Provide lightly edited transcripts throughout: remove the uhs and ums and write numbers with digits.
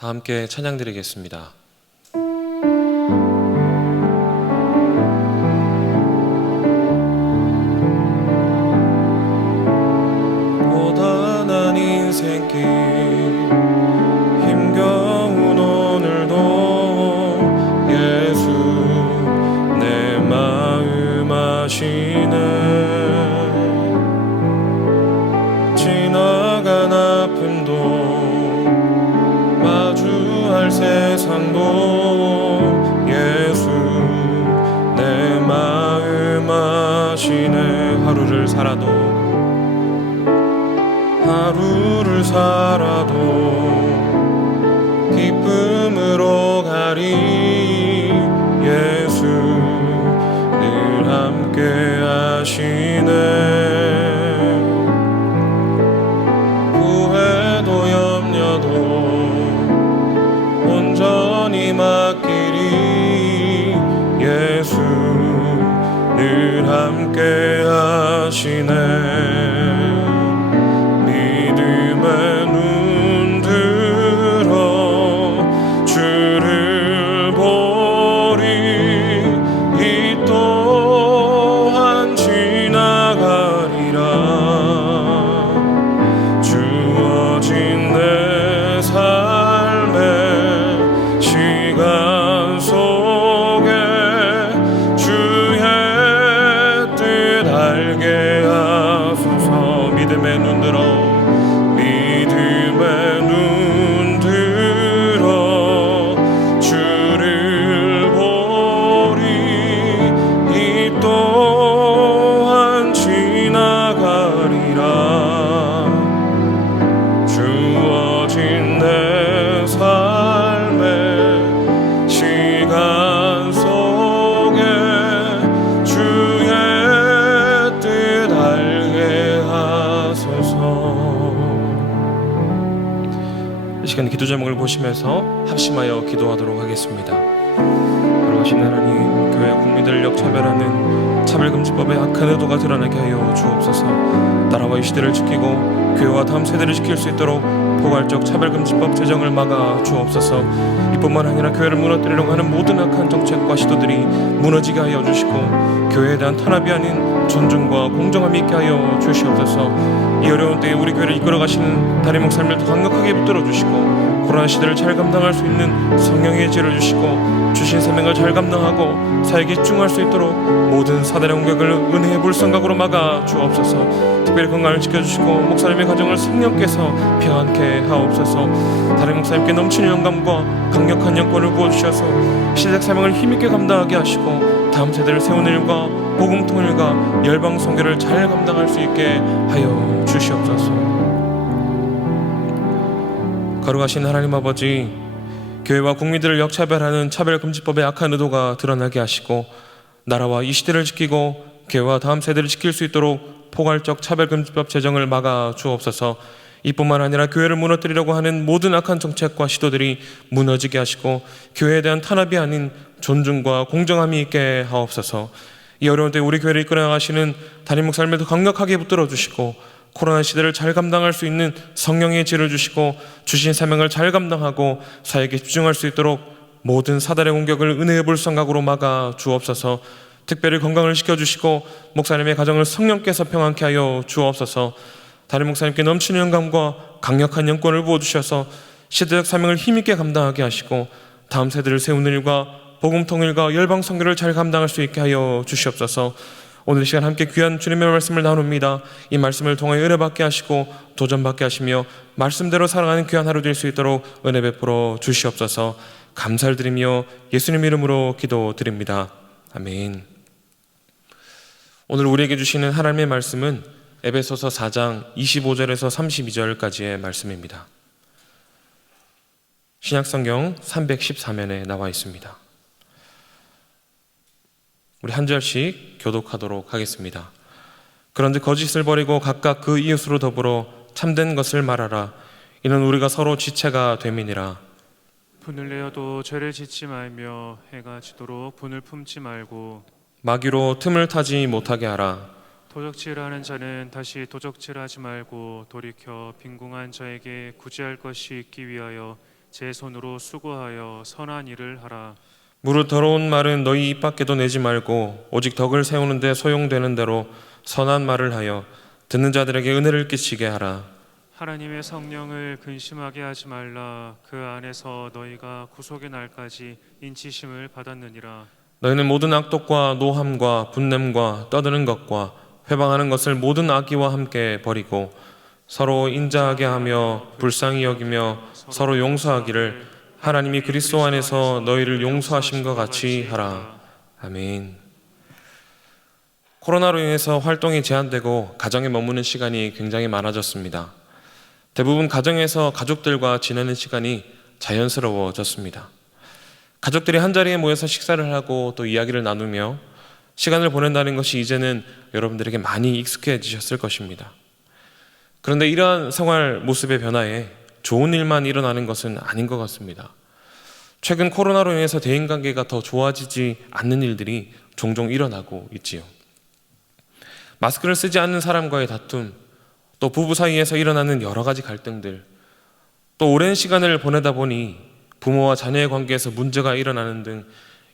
다 함께 찬양 드리겠습니다. 고단한 인생길 힘겨운 오늘도 예수 내 마음 아시네. 지나간 아픔도 마주할 세상도 예수 내 마음 아시네. 하루를 살아도 기쁨으로 가리. 예수 늘 함께 하시네. 후회도 염려도 온전히 맡기리. 예수 늘 함께 하시네. 믿음의 눈 들어 주를 보리. 이 또한 지나가리라. 주어진 내 삶의 시간 속에 주의 뜻 알게 하소서. 믿음의 눈 들어 주를 보리. 이 또한 지나가리라. 주어진 내 삶의 시간 속에 주의 뜻 알게 하소서. 이 시간 기도 제목을 보시면서 합심하여 기도하도록 하겠습니다. 그러신 하나님, 교회 국민들을 역차별하는 차별금지법의 악한 의도가 드러나게 하여 주옵소서. 나라와 이 시대를 지키고 교회와 다음 세대를 지킬 수 있도록 포괄적 차별금지법 제정을 막아 주옵소서. 이뿐만 아니라 교회를 무너뜨리려고 하는 모든 악한 정책과 시도들이 무너지게 하여 주시고 교회에 대한 탄압이 아닌 존중과 공정함이 있게 하여 주시옵소서. 이 어려운 때에 우리 교회를 이끌어가시는 담임 목사님을 더 강력하게 붙들어 주시고 코로나 시대를 잘 감당할 수 있는 성령의 지혜를 주시고 주신 사명을 잘 감당하고 사역에 집중할 수 있도록 모든 사단의 공격을 은혜의 불성각으로 막아 주옵소서. 특별히 건강을 지켜주시고 목사님의 가정을 성령께서 평안케 하옵소서. 담임 목사님께 넘치는 영감과 강력한 영권을 부어주셔서 시대적 사명을 힘있게 감당하게 하시고 다음 세대를 세우는 일과 복음 통일과 열방 선교를 잘 감당할 수 있게 하여 주시옵소서. 거룩하신 하나님 아버지, 교회와 국민들을 역차별하는 차별금지법의 악한 의도가 드러나게 하시고 나라와 이 시대를 지키고 교회와 다음 세대를 지킬 수 있도록 포괄적 차별금지법 제정을 막아 주옵소서. 이뿐만 아니라 교회를 무너뜨리려고 하는 모든 악한 정책과 시도들이 무너지게 하시고 교회에 대한 탄압이 아닌 존중과 공정함이 있게 하옵소서. 이 어려운 때 우리 교회를 이끌어 나가시는 담임 목사님을 더 강력하게 붙들어 주시고 코로나 시대를 잘 감당할 수 있는 성령의 지혜를 주시고 주신 사명을 잘 감당하고 사역에 집중할 수 있도록 모든 사단의 공격을 은혜의 불성각으로 막아 주옵소서. 특별히 건강을 지켜주시고 목사님의 가정을 성령께서 평안케 하여 주옵소서. 담임 목사님께 넘치는 영감과 강력한 영권을 부어주셔서 시대적 사명을 힘있게 감당하게 하시고 다음 세대를 세우는 일과 복음 통일과 열방 선교를 잘 감당할 수 있게 하여 주시옵소서. 오늘 시간 함께 귀한 주님의 말씀을 나눕니다. 이 말씀을 통하여 은혜 받게 하시고 도전 받게 하시며 말씀대로 살아가는 귀한 하루 될 수 있도록 은혜 베풀어 주시옵소서. 감사를 드리며 예수님 이름으로 기도드립니다. 아멘. 오늘 우리에게 주시는 하나님의 말씀은 에베소서 4장 25절에서 32절까지의 말씀입니다. 신약성경 314면에 나와 있습니다. 우리 한 절씩 교독하도록 하겠습니다. 그런즉 거짓을 버리고 각각 그 이웃으로 더불어 참된 것을 말하라. 이는 우리가 서로 지체가 됨이니라. 분을 내어도 죄를 짓지 말며 해가 지도록 분을 품지 말고 마귀로 틈을 타지 못하게 하라. 도적질하는 자는 다시 도적질하지 말고 돌이켜 빈궁한 자에게 구제할 것이 있기 위하여 제 손으로 수고하여 선한 일을 하라. 무릇 더러운 말은 너희 입 밖에도 내지 말고 오직 덕을 세우는 데 소용되는 대로 선한 말을 하여 듣는 자들에게 은혜를 끼치게 하라. 하나님의 성령을 근심하게 하지 말라. 그 안에서 너희가 구속의 날까지 인치심을 받았느니라. 너희는 모든 악독과 노함과 분냄과 떠드는 것과 회방하는 것을 모든 악의와 함께 버리고 서로 인자하게 하며 불쌍히 여기며 서로 용서하기를 하나님이 그리스도 안에서 너희를 용서하심과 같이 하라. 아멘. 코로나로 인해서 활동이 제한되고 가정에 머무는 시간이 굉장히 많아졌습니다. 대부분 가정에서 가족들과 지내는 시간이 자연스러워졌습니다. 가족들이 한자리에 모여서 식사를 하고 또 이야기를 나누며 시간을 보낸다는 것이 이제는 여러분들에게 많이 익숙해지셨을 것입니다. 그런데 이러한 생활 모습의 변화에 좋은 일만 일어나는 것은 아닌 것 같습니다. 최근 코로나로 인해서 대인관계가 더 좋아지지 않는 일들이 종종 일어나고 있지요. 마스크를 쓰지 않는 사람과의 다툼, 또 부부 사이에서 일어나는 여러 가지 갈등들, 또 오랜 시간을 보내다 보니 부모와 자녀의 관계에서 문제가 일어나는 등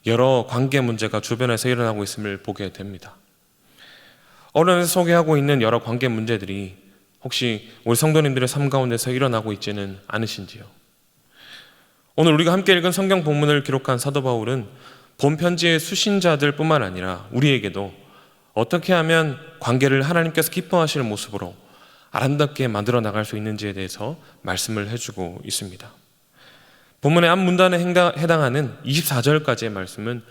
여러 관계 문제가 주변에서 일어나고 있음을 보게 됩니다. 언론에서 소개하고 있는 여러 관계 문제들이 혹시 우리 성도님들의 삶 가운데서 일어나고 있지는 않으신지요? 오늘 우리가 함께 읽은 성경 본문을 기록한 사도 바울은 본 편지의 수신자들 뿐만 아니라 우리에게도 어떻게 하면 관계를 하나님께서 기뻐하시는 모습으로 아름답게 만들어 나갈 수 있는지에 대해서 말씀을 해주고 있습니다. 본문의 앞 문단에 해당하는 24절까지의 말씀은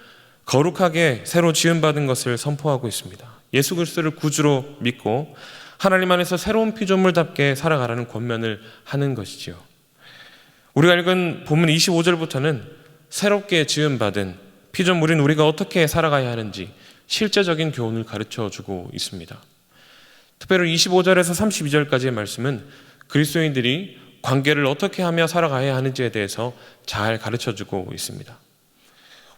거룩하게 새로 지음받은 것을 선포하고 있습니다. 예수 그리스도를 구주로 믿고 하나님 안에서 새로운 피조물답게 살아가라는 권면을 하는 것이지요. 우리가 읽은 본문 25절부터는 새롭게 지음받은 피조물인 우리가 어떻게 살아가야 하는지 실제적인 교훈을 가르쳐주고 있습니다. 특별히 25절에서 32절까지의 말씀은 그리스도인들이 관계를 어떻게 하며 살아가야 하는지에 대해서 잘 가르쳐주고 있습니다.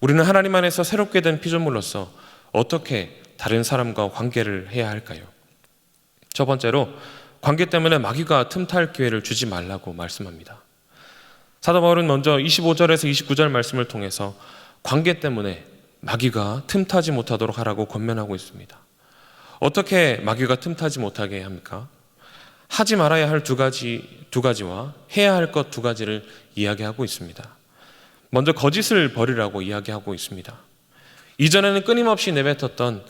우리는 하나님 안에서 새롭게 된 피조물로서 어떻게 다른 사람과 관계를 해야 할까요? 첫 번째로 관계 때문에 마귀가 틈탈 기회를 주지 말라고 말씀합니다. 사도 바울은 먼저 25절에서 29절 말씀을 통해서 관계 때문에 마귀가 틈타지 못하도록 하라고 권면하고 있습니다. 어떻게 마귀가 틈타지 못하게 합니까? 하지 말아야 할 두 가지와 해야 할 것 두 가지를 이야기하고 있습니다. 먼저 거짓을 버리라고 이야기하고 있습니다. 이전에는 끊임없이 내뱉었던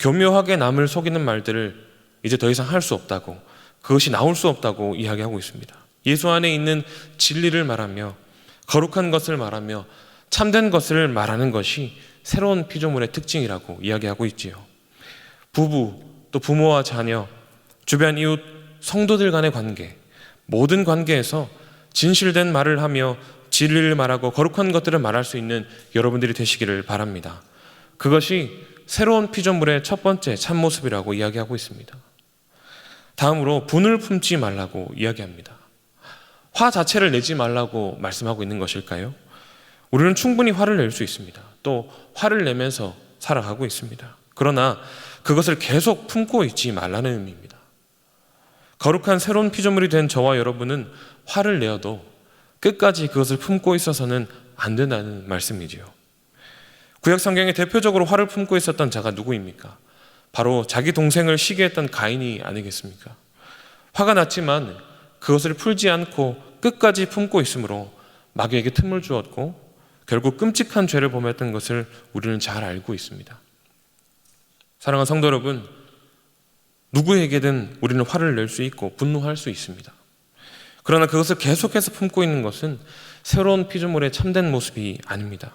교묘하게 남을 속이는 말들을 이제 더 이상 할 수 없다고, 그것이 나올 수 없다고 이야기하고 있습니다. 예수 안에 있는 진리를 말하며 거룩한 것을 말하며 참된 것을 말하는 것이 새로운 피조물의 특징이라고 이야기하고 있지요. 부부, 또 부모와 자녀, 주변 이웃, 성도들 간의 관계, 모든 관계에서 진실된 말을 하며 진리를 말하고 거룩한 것들을 말할 수 있는 여러분들이 되시기를 바랍니다. 그것이 새로운 피조물의 첫 번째 참모습이라고 이야기하고 있습니다. 다음으로 분을 품지 말라고 이야기합니다. 화 자체를 내지 말라고 말씀하고 있는 것일까요? 우리는 충분히 화를 낼 수 있습니다. 또 화를 내면서 살아가고 있습니다. 그러나 그것을 계속 품고 있지 말라는 의미입니다. 거룩한 새로운 피조물이 된 저와 여러분은 화를 내어도 끝까지 그것을 품고 있어서는 안 된다는 말씀이지요. 구약 성경에 대표적으로 화를 품고 있었던 자가 누구입니까? 바로 자기 동생을 시기했던 가인이 아니겠습니까? 화가 났지만 그것을 풀지 않고 끝까지 품고 있으므로 마귀에게 틈을 주었고 결국 끔찍한 죄를 범했던 것을 우리는 잘 알고 있습니다. 사랑하는 성도 여러분, 누구에게든 우리는 화를 낼 수 있고 분노할 수 있습니다. 그러나 그것을 계속해서 품고 있는 것은 새로운 피조물의 참된 모습이 아닙니다.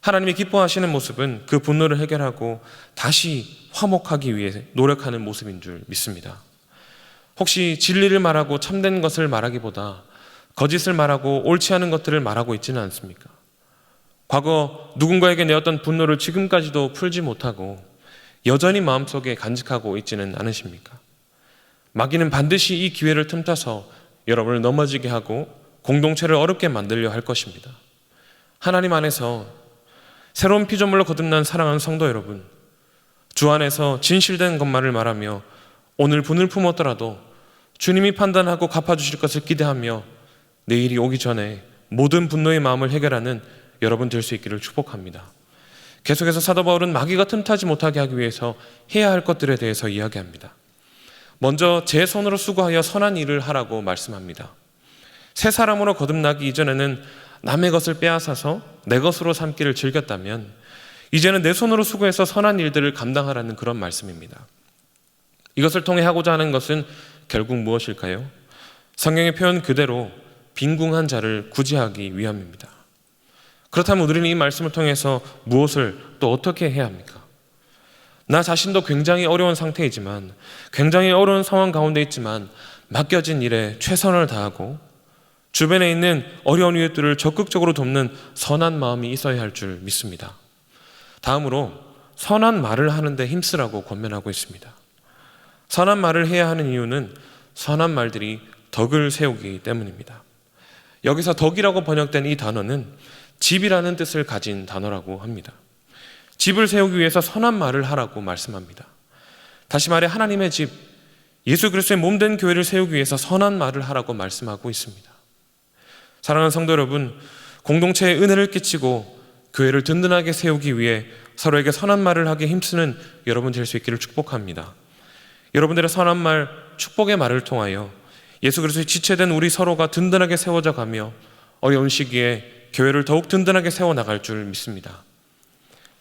하나님이 기뻐하시는 모습은 그 분노를 해결하고 다시 화목하기 위해 노력하는 모습인 줄 믿습니다. 혹시 진리를 말하고 참된 것을 말하기보다 거짓을 말하고 옳지 않은 것들을 말하고 있지는 않습니까? 과거 누군가에게 내었던 분노를 지금까지도 풀지 못하고 여전히 마음속에 간직하고 있지는 않으십니까? 마귀는 반드시 이 기회를 틈타서 여러분을 넘어지게 하고 공동체를 어렵게 만들려 할 것입니다. 하나님 안에서 새로운 피조물로 거듭난 사랑하는 성도 여러분, 주 안에서 진실된 것만을 말하며 오늘 분을 품었더라도 주님이 판단하고 갚아주실 것을 기대하며 내일이 오기 전에 모든 분노의 마음을 해결하는 여러분 될 수 있기를 축복합니다. 계속해서 사도 바울은 마귀가 틈타지 못하게 하기 위해서 해야 할 것들에 대해서 이야기합니다. 먼저 제 손으로 수고하여 선한 일을 하라고 말씀합니다. 새 사람으로 거듭나기 이전에는 남의 것을 빼앗아서 내 것으로 삼기를 즐겼다면 이제는 내 손으로 수고해서 선한 일들을 감당하라는 그런 말씀입니다. 이것을 통해 하고자 하는 것은 결국 무엇일까요? 성경의 표현 그대로 빈궁한 자를 구제하기 위함입니다. 그렇다면 우리는 이 말씀을 통해서 무엇을 또 어떻게 해야 합니까? 나 자신도 굉장히 어려운 상태이지만, 굉장히 어려운 상황 가운데 있지만 맡겨진 일에 최선을 다하고 주변에 있는 어려운 이웃들을 적극적으로 돕는 선한 마음이 있어야 할 줄 믿습니다. 다음으로 선한 말을 하는데 힘쓰라고 권면하고 있습니다. 선한 말을 해야 하는 이유는 선한 말들이 덕을 세우기 때문입니다. 여기서 덕이라고 번역된 이 단어는 집이라는 뜻을 가진 단어라고 합니다. 집을 세우기 위해서 선한 말을 하라고 말씀합니다. 다시 말해 하나님의 집, 예수 그리스도의 몸된 교회를 세우기 위해서 선한 말을 하라고 말씀하고 있습니다. 사랑하는 성도 여러분, 공동체에 은혜를 끼치고 교회를 든든하게 세우기 위해 서로에게 선한 말을 하기 힘쓰는 여러분 될 수 있기를 축복합니다. 여러분들의 선한 말, 축복의 말을 통하여 예수 그리스도의 지체된 우리 서로가 든든하게 세워져 가며 어려운 시기에 교회를 더욱 든든하게 세워나갈 줄 믿습니다.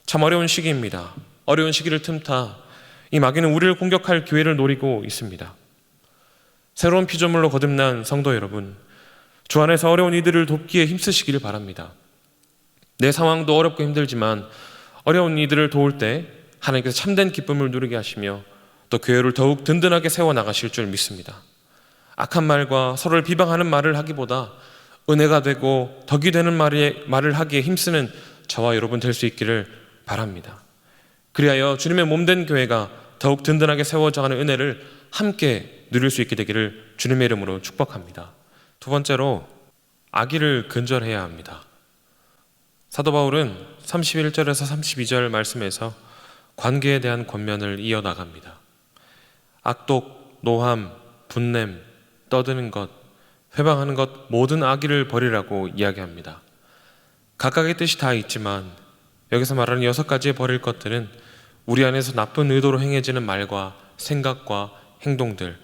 참 어려운 시기입니다. 어려운 시기를 틈타 이 마귀는 우리를 공격할 기회를 노리고 있습니다. 새로운 피조물로 거듭난 성도 여러분, 주 안에서 어려운 이들을 돕기에 힘쓰시기를 바랍니다. 내 상황도 어렵고 힘들지만 어려운 이들을 도울 때 하나님께서 참된 기쁨을 누리게 하시며 또 교회를 더욱 든든하게 세워나가실 줄 믿습니다. 악한 말과 서로를 비방하는 말을 하기보다 은혜가 되고 덕이 되는 말을 하기에 힘쓰는 저와 여러분 될 수 있기를 바랍니다. 그리하여 주님의 몸된 교회가 더욱 든든하게 세워져가는 은혜를 함께 누릴 수 있게 되기를 주님의 이름으로 축복합니다. 두 번째로 악의를 근절해야 합니다. 사도 바울은 31절에서 32절 말씀에서 관계에 대한 권면을 이어나갑니다. 악독, 노함, 분냄, 떠드는 것, 회방하는 것 모든 악의를 버리라고 이야기합니다. 각각의 뜻이 다 있지만 여기서 말하는 6가지의 버릴 것들은 우리 안에서 나쁜 의도로 행해지는 말과 생각과 행동들,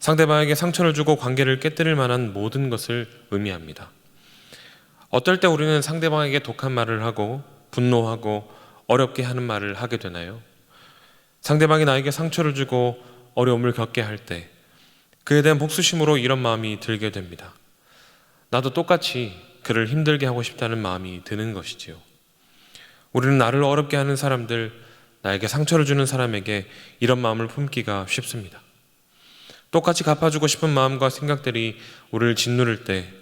상대방에게 상처를 주고 관계를 깨뜨릴 만한 모든 것을 의미합니다. 어떨 때 우리는 상대방에게 독한 말을 하고 분노하고 어렵게 하는 말을 하게 되나요? 상대방이 나에게 상처를 주고 어려움을 겪게 할 때 그에 대한 복수심으로 이런 마음이 들게 됩니다. 나도 똑같이 그를 힘들게 하고 싶다는 마음이 드는 것이지요. 우리는 나를 어렵게 하는 사람들, 나에게 상처를 주는 사람에게 이런 마음을 품기가 쉽습니다. 똑같이 갚아주고 싶은 마음과 생각들이 우리를 짓누를 때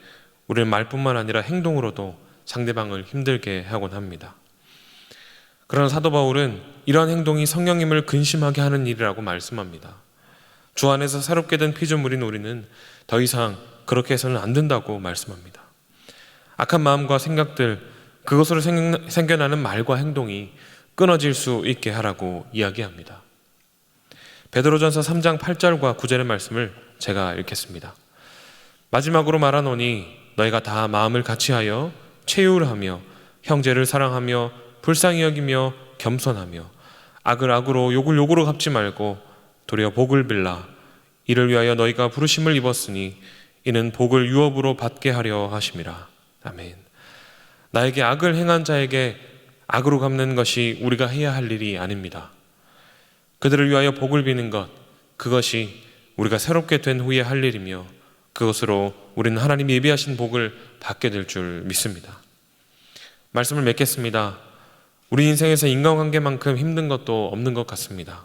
우리는 말뿐만 아니라 행동으로도 상대방을 힘들게 하곤 합니다. 그러나 사도 바울은 이러한 행동이 성령님을 근심하게 하는 일이라고 말씀합니다. 주 안에서 새롭게 된 피조물인 우리는 더 이상 그렇게 해서는 안 된다고 말씀합니다. 악한 마음과 생각들, 그것으로 생겨나는 말과 행동이 끊어질 수 있게 하라고 이야기합니다. 베드로전서 3장 8절과 9절의 말씀을 제가 읽겠습니다. 마지막으로 말하노니 너희가 다 마음을 같이하여 체휼하며 형제를 사랑하며 불쌍히 여기며 겸손하며 악을 악으로 욕을 욕으로 갚지 말고 도리어 복을 빌라. 이를 위하여 너희가 부르심을 입었으니 이는 복을 유업으로 받게 하려 하심이라. 아멘. 나에게 악을 행한 자에게 악으로 갚는 것이 우리가 해야 할 일이 아닙니다. 그들을 위하여 복을 비는 것, 그것이 우리가 새롭게 된 후에 할 일이며 그것으로 우리는 하나님이 예비하신 복을 받게 될 줄 믿습니다. 말씀을 맺겠습니다. 우리 인생에서 인간관계만큼 힘든 것도 없는 것 같습니다.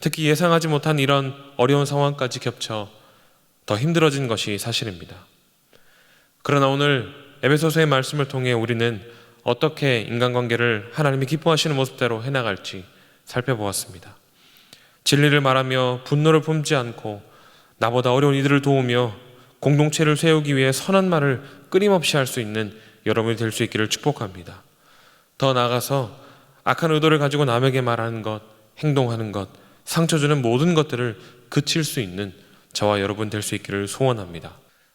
특히 예상하지 못한 이런 어려운 상황까지 겹쳐 더 힘들어진 것이 사실입니다. 그러나 오늘 에베소서의 말씀을 통해 우리는 어떻게 인간관계를 하나님이 기뻐하시는 모습대로 해나갈지 살펴보았습니다. 진리를 말하며 분노를 품지 않고 나보다 어려운 이들을 도우며 공동체를 세우기 위해 선한 말을 끊임없이 할 수 있는 여러분이 될 수 있기를 축복합니다. 더 나아가서 악한 의도를 가지고 남에게 말하는 것, 행동하는 것, 상처 주는 모든 것들을 그칠 수 있는 저와 여러분 될 수 있기를 소원합니다.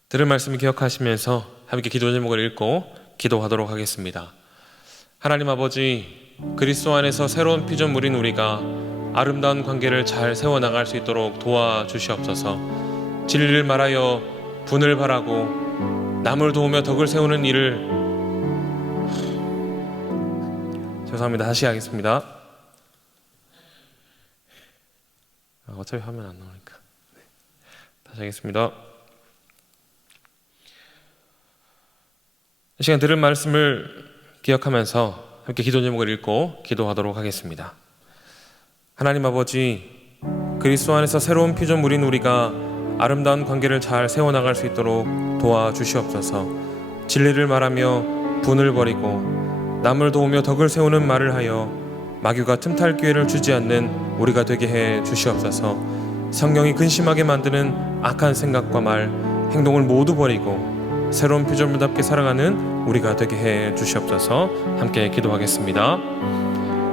들은 말씀을 기억하시면서 함께 기도 제목을 읽고 기도하도록 하겠습니다. 하나님 아버지, 그리스도 안에서 새로운 피조물인 우리가 아름다운 관계를 잘 세워나갈 수 있도록 도와주시옵소서. 진리를 말하여 분을 바라고 남을 도우며 덕을 세우는 일을 죄송합니다. 다시 하겠습니다. 어차피 화면 안 나오니까 다시 하겠습니다. 이 시간 들은 말씀을 기억하면서 함께 기도 제목을 읽고 기도하도록 하겠습니다. 하나님 아버지, 그리스도 안에서 새로운 피조물인 우리가 아름다운 관계를 잘 세워나갈 수 있도록 도와주시옵소서. 진리를 말하며 분을 버리고 남을 도우며 덕을 세우는 말을 하여 마귀가 틈탈 기회를 주지 않는 우리가 되게 해 주시옵소서. 성령이 근심하게 만드는 악한 생각과 말, 행동을 모두 버리고 새로운 피조물답게 살아가는 우리가 되게 해 주시옵소서. 함께 기도하겠습니다.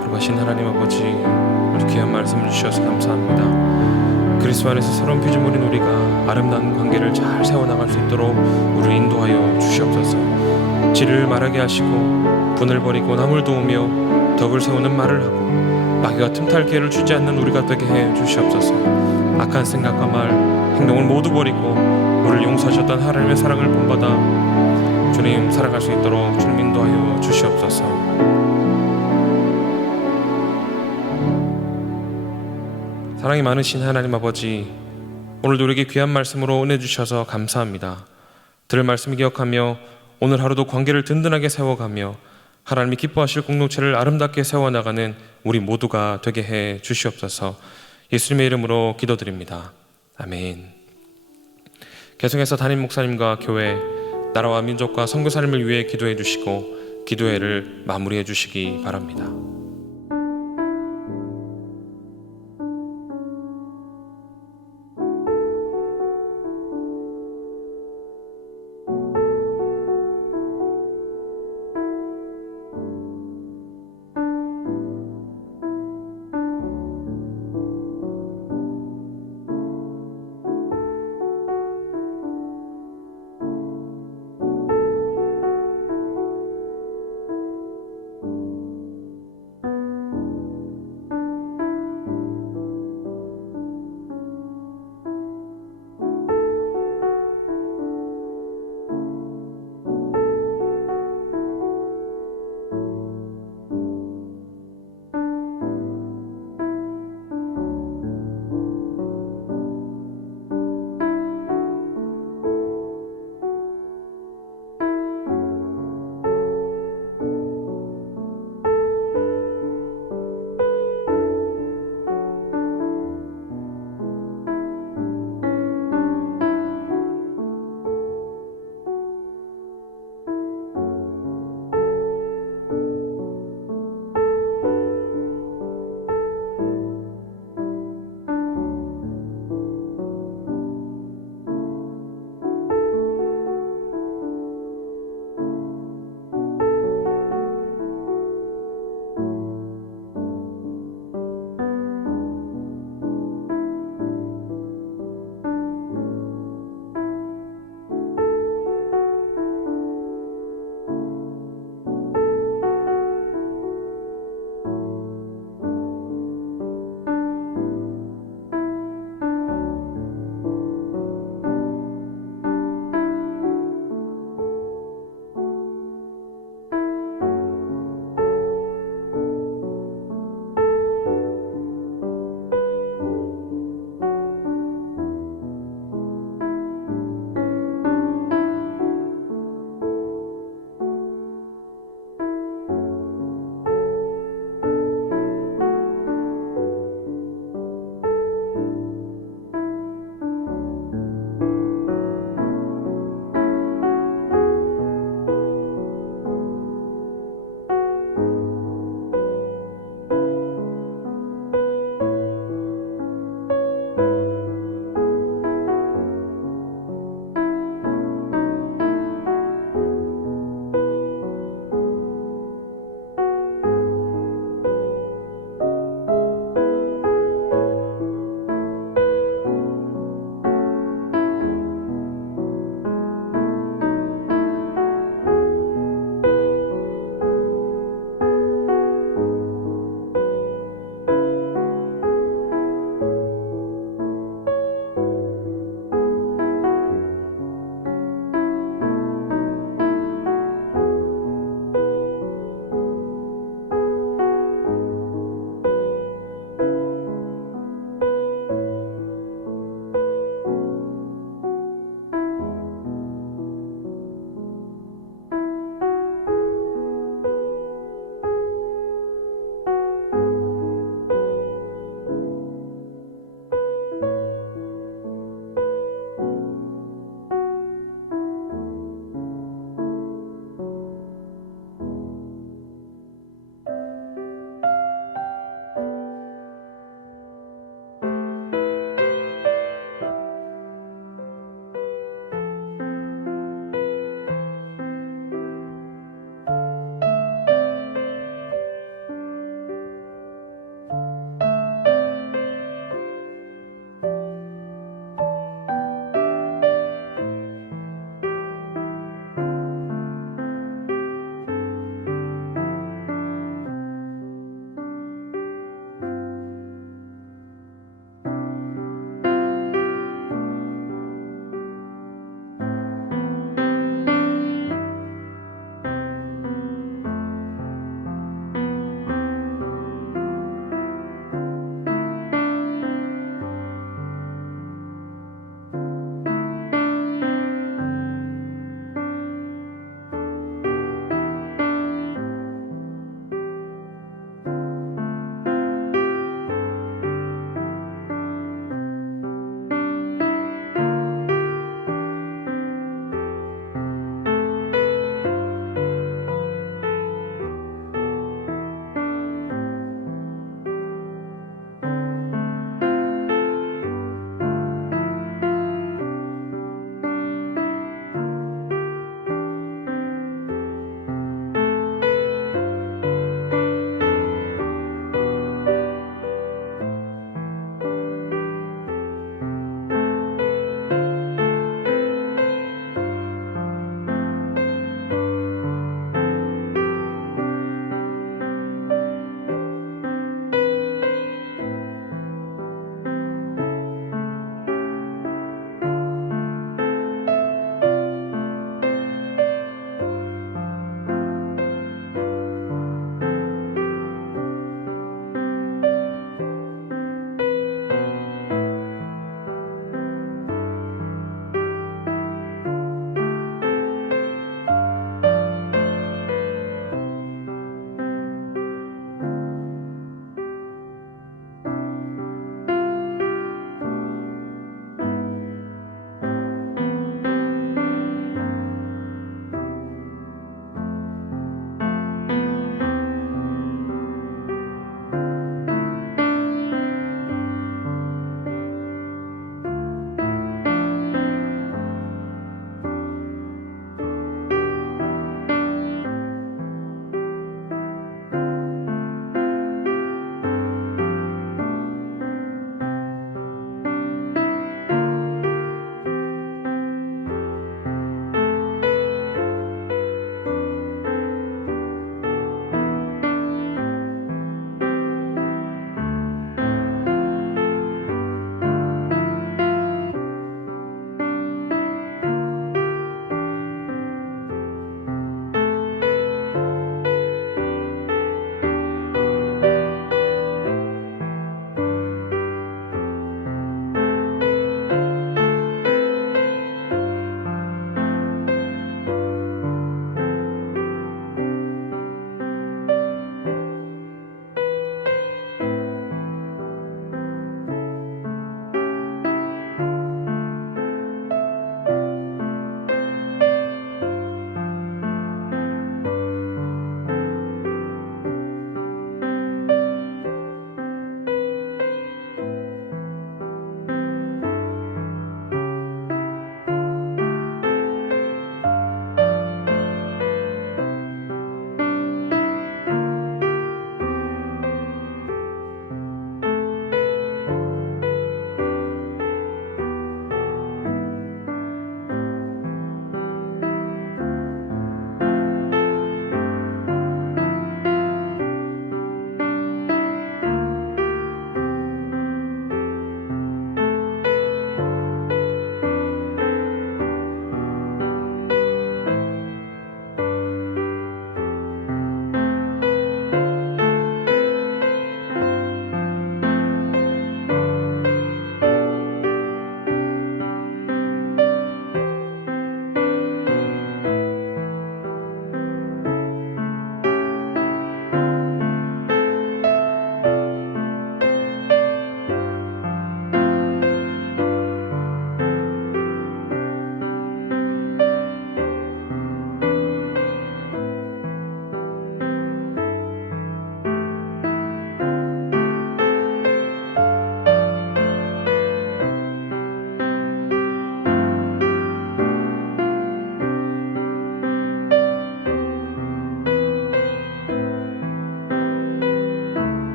거룩하신 하나님 아버지, 우리 귀한 말씀을 주셔서 감사합니다. 그리스도 안에서 새로운 피조물인 우리가 아름다운 관계를 잘 세워나갈 수 있도록 우리를 인도하여 주시옵소서. 진리를 말하게 하시고 분을 버리고 남을 도우며 덕을 세우는 말을 하고 마귀가 틈탈 기회를 주지 않는 우리가 되게 해 주시옵소서. 악한 생각과 말, 행동을 모두 버리고 우리를 용서하셨던 하나님의 사랑을 본받아 주님 살아갈 수 있도록 주님 인도하여 주시옵소서. 사랑이 많으신 하나님 아버지, 오늘도 우리에게 귀한 말씀으로 은혜 주셔서 감사합니다. 들을 말씀 기억하며 오늘 하루도 관계를 든든하게 세워가며 하나님이 기뻐하실 공동체를 아름답게 세워나가는 우리 모두가 되게 해 주시옵소서. 예수님의 이름으로 기도드립니다. 아멘. 계속해서 담임 목사님과 교회, 나라와 민족과 선교사님을 위해 기도해 주시고 기도회를 마무리해 주시기 바랍니다.